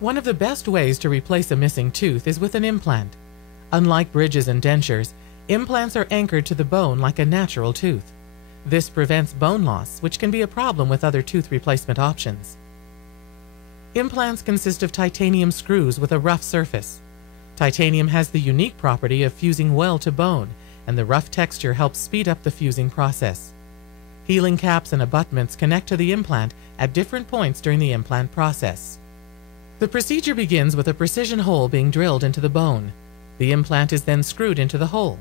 One of the best ways to replace a missing tooth is with an implant. Unlike bridges and dentures, implants are anchored to the bone like a natural tooth. This prevents bone loss, which can be a problem with other tooth replacement options. Implants consist of titanium screws with a rough surface. Titanium has the unique property of fusing well to bone, and the rough texture helps speed up the fusing process. Healing caps and abutments connect to the implant at different points during the implant process. The procedure begins with a precision hole being drilled into the bone. The implant is then screwed into the hole.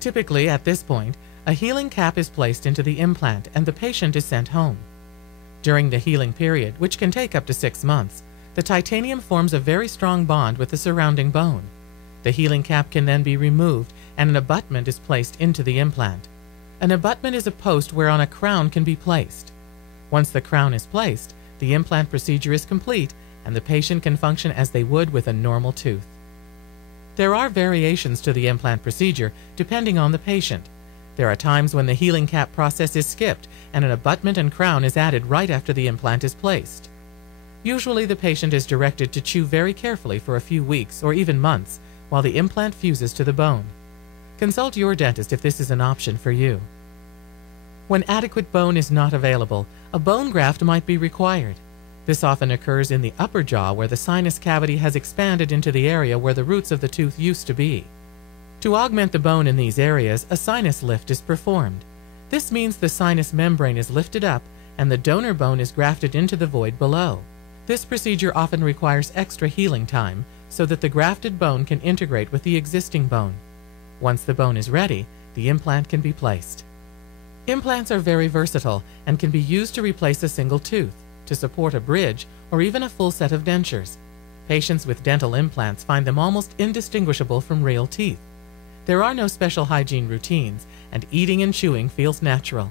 Typically, at this point, a healing cap is placed into the implant and the patient is sent home. During the healing period, which can take up to 6 months, the titanium forms a very strong bond with the surrounding bone. The healing cap can then be removed and an abutment is placed into the implant. An abutment is a post whereon a crown can be placed. Once the crown is placed, the implant procedure is complete and the patient can function as they would with a normal tooth. There are variations to the implant procedure depending on the patient. There are times when the healing cap process is skipped and an abutment and crown is added right after the implant is placed. Usually the patient is directed to chew very carefully for a few weeks or even months while the implant fuses to the bone. Consult your dentist if this is an option for you. When adequate bone is not available, a bone graft might be required. This often occurs in the upper jaw where the sinus cavity has expanded into the area where the roots of the tooth used to be. To augment the bone in these areas, a sinus lift is performed. This means the sinus membrane is lifted up and the donor bone is grafted into the void below. This procedure often requires extra healing time so that the grafted bone can integrate with the existing bone. Once the bone is ready, the implant can be placed. Implants are very versatile and can be used to replace a single tooth, to support a bridge, or even a full set of dentures. Patients with dental implants find them almost indistinguishable from real teeth. There are no special hygiene routines, and eating and chewing feels natural.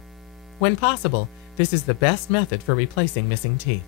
When possible, this is the best method for replacing missing teeth.